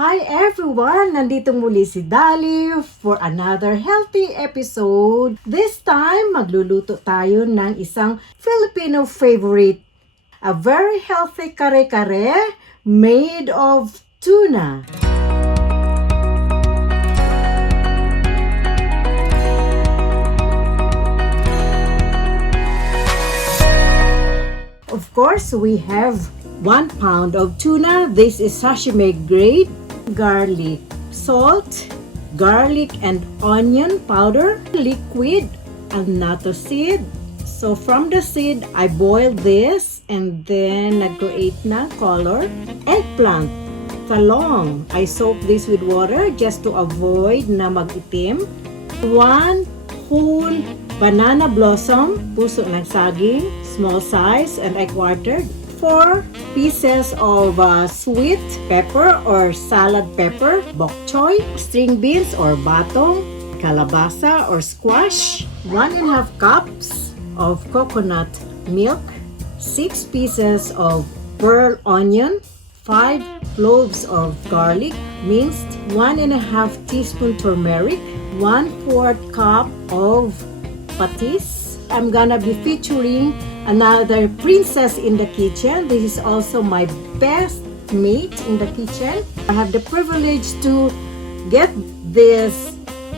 Hi everyone! Nandito muli si Dali for another healthy episode. This time, magluluto tayo ng isang Filipino favorite. A very healthy kare-kare made of tuna. Of course, we have 1 pound of tuna. This is sashimi grade. Garlic, salt, garlic and onion powder, liquid, annatto seed. So from the seed, I boiled this and then nag-create ng color. Eggplant, talong. I soak this with water just to avoid na mag-itim. 1 whole banana blossom, puso ng saging, small size and I quartered. 4 pieces of sweet pepper or salad pepper, bok choy, string beans or batong, kalabasa or squash, 1.5 cups of coconut milk, 6 pieces of pearl onion, 5 cloves of garlic, minced, 1.5 teaspoon turmeric, 1/4 cup of patis. I'm gonna be featuring another princess in the kitchen. This is also my best mate in the kitchen. I have the privilege to get this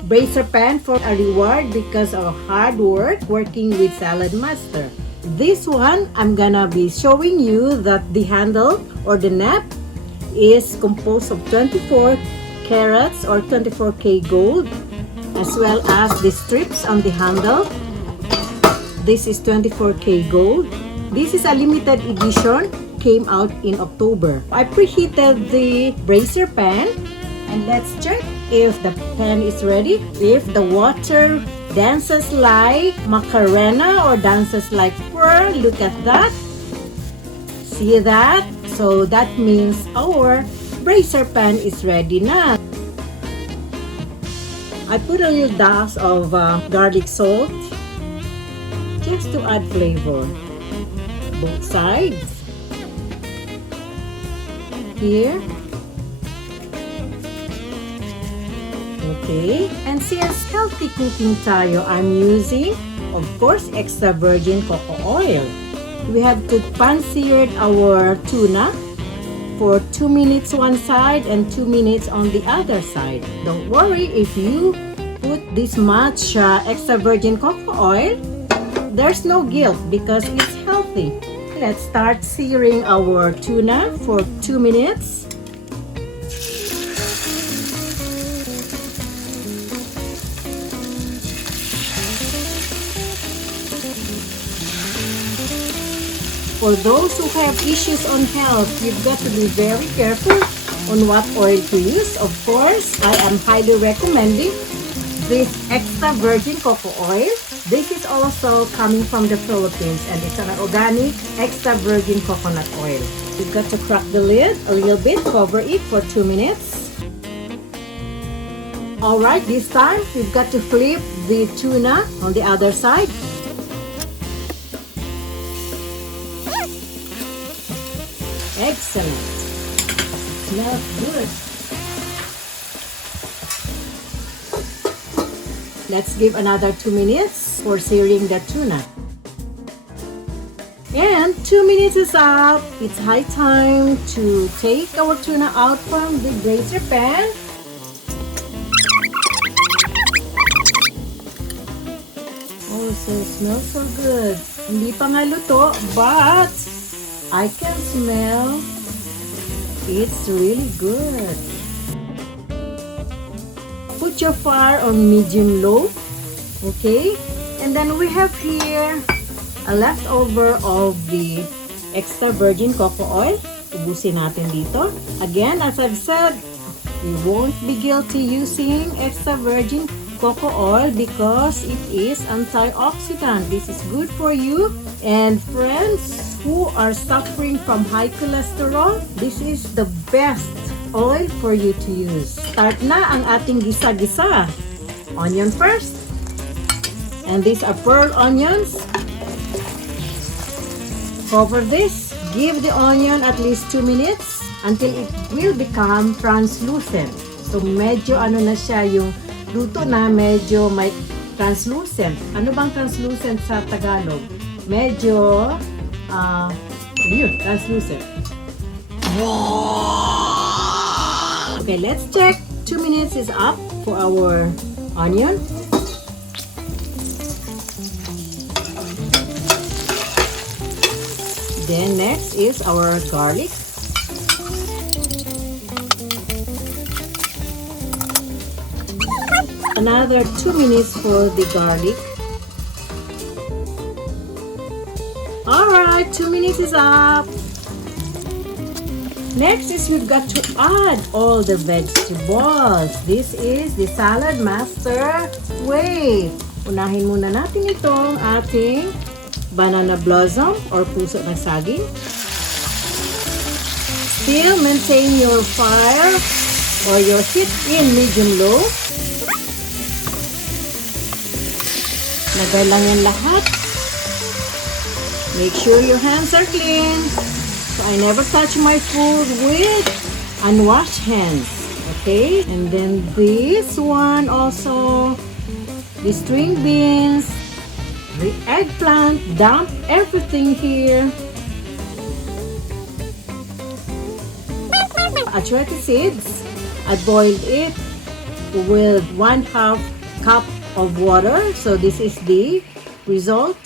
brazier pan for a reward because of hard work working with Salad Master. This one, I'm gonna be showing you that the handle or the nap is composed of 24 carats or 24K gold, as well as the strips on the handle. This is 24K gold. This is a limited edition, came out in October. I preheated the brazier pan and let's check if the pan is ready. If the water dances like Macarena or dances like pearl, look at that. See that? So that means our brazier pan is ready na. I put a little dash of garlic salt just to add flavor. Both sides. Here. Okay. And since healthy cooking tayo, I'm using, of course, extra virgin cocoa oil. We have to pan-seared our tuna for 2 minutes one side and 2 minutes on the other side. Don't worry if you put this much extra virgin cocoa oil. There's no guilt because it's healthy. Let's start searing our tuna for 2 minutes. For those who have issues on health, you've got to be very careful on what oil to use. Of course, I am highly recommending this extra virgin cocoa oil. This is also coming from the Philippines and it's an organic extra virgin coconut oil. You've got to crack the lid a little bit, cover it for 2 minutes. Alright, this time we've got to flip the tuna on the other side. Excellent. Smells good. Let's give another 2 minutes for searing the tuna. And 2 minutes is up. It's high time to take our tuna out from the brazier pan. Oh, so it smells so good. Hindi pa nga luto, but I can smell it's really good. Put your fire on medium-low, okay? And then we have here a leftover of the extra virgin cocoa oil. Ubusin natin dito. Again, as I've said, we won't be guilty using extra virgin cocoa oil because it is antioxidant. This is good for you. And friends who are suffering from high cholesterol, this is the best oil for you to use. Start na ang ating gisa-gisa. Onion first. And these are pearl onions. Cover this. Give the onion at least 2 minutes. until it will become translucent. So medyo ano na siya, yung luto na medyo may translucent. Ano bang translucent sa Tagalog? Medyo yun, translucent. Okay, let's check. 2 minutes is up for our onion. Then next is our garlic. Another 2 minutes for the garlic. Alright, 2 minutes is up. Next is we've got to add all the vegetables. This is the Salad Master way. Unahin muna natin itong ating banana blossom or puso ng saging. Still maintain your fire or your heat in medium-low. Lagay lang yan lahat. Make sure your hands are clean. So I never touch my food with unwashed hands. Okay? And then this one also. The string beans. The eggplant. Dump everything here. Achuete seeds. I boiled it with 1/2 cup of water. So this is the result.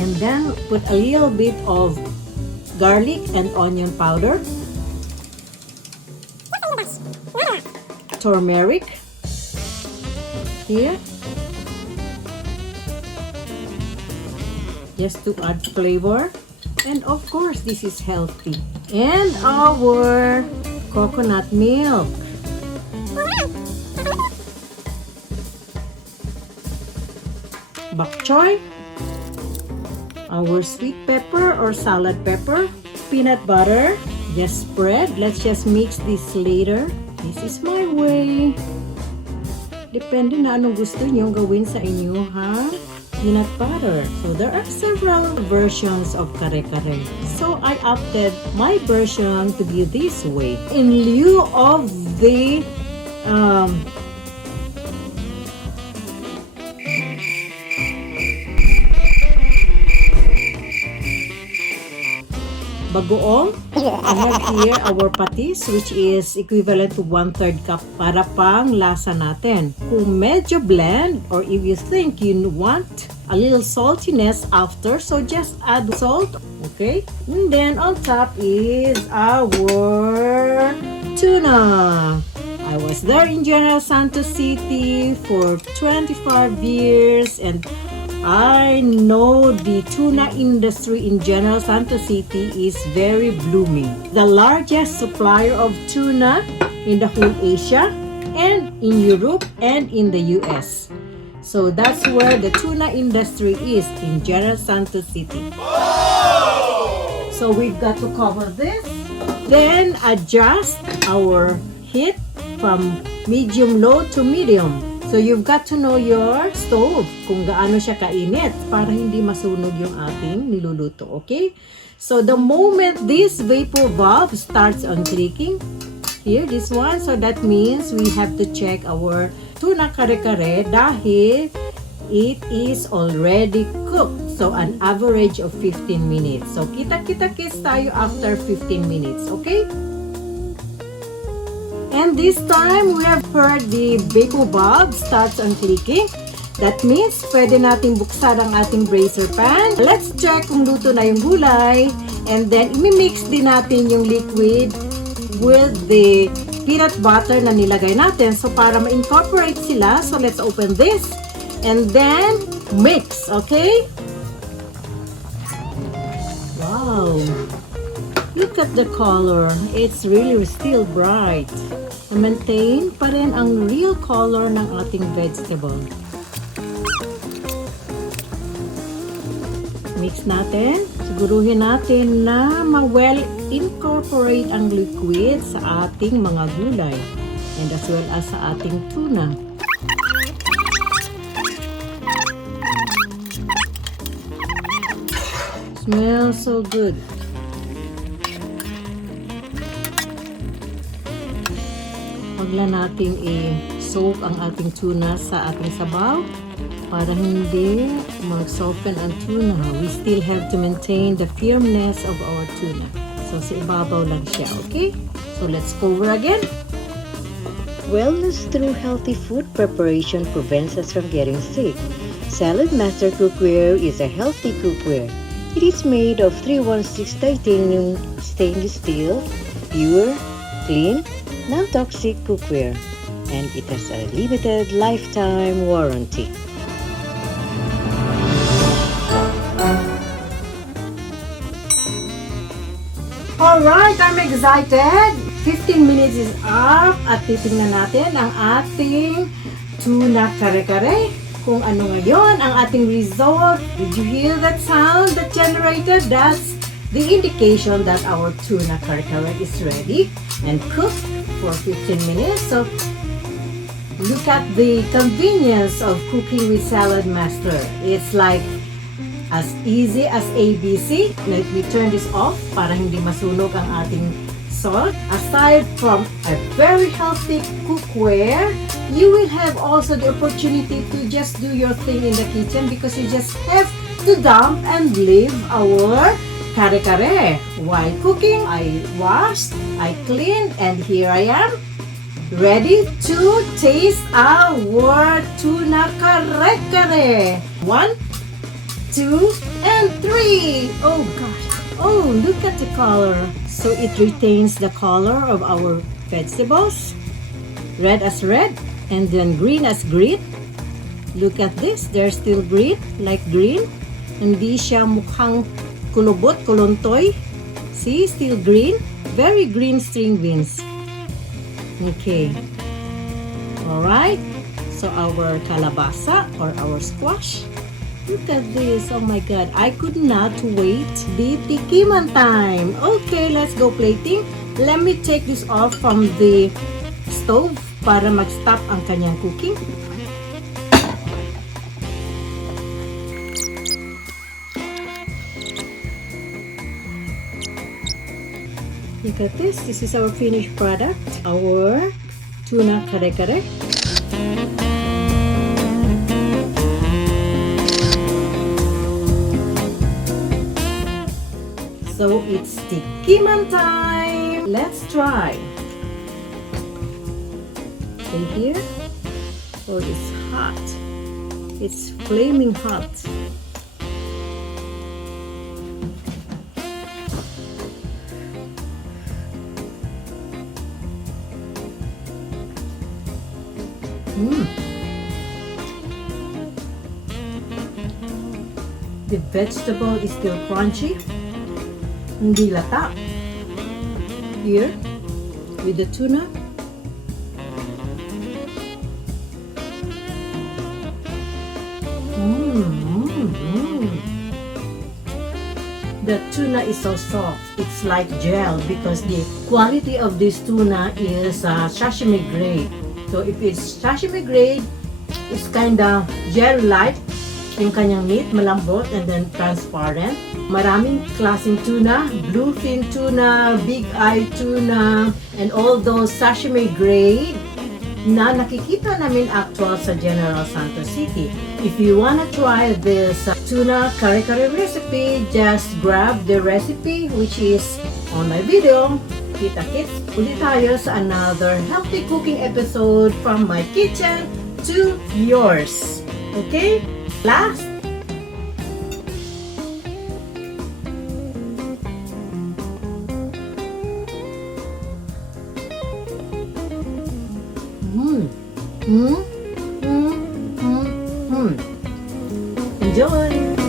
And then put a little bit of garlic and onion powder. Turmeric. Here. Just to add flavor. And of course, this is healthy. And our coconut milk. Bok choy. Our sweet pepper or salad pepper. Peanut butter. Just spread. Let's just mix this later. This is my way. Depende na anong gusto nyo gawin sa inyo, ha? Peanut butter. So there are several versions of kare-kare. So I opted my version to be this way. In lieu of the bagoong, I have here our patis which is equivalent to 1/3 cup para pang lasa natin. Kung medyo bland or if you think you want a little saltiness after, so just add salt, okay? And then on top is our tuna. I was there in General Santos City for 25 years and I know the tuna industry in General Santos City is very blooming. The largest supplier of tuna in the whole Asia and in Europe and in the US. So that's where the tuna industry is in General Santos City. So we've got to cover this. Then adjust our heat from medium-low to medium. So you've got to know your stove kung gaano siya kainit para hindi masunog yung ating niluluto, okay? So the moment this vapor valve starts on clicking, here this one, so that means we have to check our tuna kare-kare dahil it is already cooked. So an average of 15 minutes. So kita-kita-kits tayo after 15 minutes, okay? And this time, we have heard the vapor valve starts on clicking. That means, pwede nating buksan ang ating brazier pan. Let's check kung luto na yung gulay. And then, imimix din natin yung liquid with the peanut butter na nilagay natin. So, para ma-incorporate sila, so let's open this. And then, mix, okay? Wow! Look at the color. It's really still bright. Maintain pa rin ang real color ng ating vegetable. Mix natin. Siguruhin natin na ma-well incorporate ang liquid sa ating mga gulay and as well as sa ating tuna. Smells so good. Huwag lang natin i-soak ang ating tuna sa ating sabaw para hindi mag-soften ang tuna. We still have to maintain the firmness of our tuna. So, sa ibabaw lang siya, okay? So, let's cover again. Wellness through healthy food preparation prevents us from getting sick. Salad Master Cookware is a healthy cookware. It is made of 316 titanium stainless steel, pure, clean, non-toxic cookware, and it has a limited lifetime warranty. Alright, I'm excited! 15 minutes is up at titingnan natin ang ating tuna kare-kare. Kung ano ngayon ang ating result. Did you hear that sound that generated? That's the indication that our tuna kare-kare is ready and cooked for 15 minutes. So, look at the convenience of cooking with Salad Master. It's like as easy as ABC. Let me turn this off para hindi masunog ang ating salt. Aside from a very healthy cookware, you will have also the opportunity to just do your thing in the kitchen because you just have to dump and leave our kare-kare. While cooking, I washed, I cleaned, and here I am, ready to taste our tuna kare-kare. 1, 2, and 3. Oh gosh. Oh, look at the color. So it retains the color of our vegetables. Red as red, and then green as green. Look at this. They're still green, like green. Hindi siya mukhang kulubot, kuluntoy. See, still green. Very green string beans. Okay. Alright. So our kalabasa or our squash. Look at this. Oh my God. I could not wait. The tikiman time. Okay, let's go plating. Let me take this off from the stove para mag-stop ang kanyang cooking. Look at this. This is our finished product. Our tuna kare-kare. So it's tikiman time. Let's try. In here, oh, it's hot. It's flaming hot. The vegetable is still crunchy. Hindi lata. Here, with the tuna. The tuna is so soft. It's like gel because the quality of this tuna is sashimi grade. So if it's sashimi grade, it's kinda gel-like. Yung kanyang meat, malambot and then transparent. Maraming klaseng tuna, bluefin tuna, big eye tuna, and all those sashimi grade na nakikita namin actual sa General Santos City. If you wanna try this tuna kare-kare recipe, just grab the recipe which is on my video. Kita-kits ulit tayo sa another healthy cooking episode from my kitchen to yours. Okay? Last, enjoy!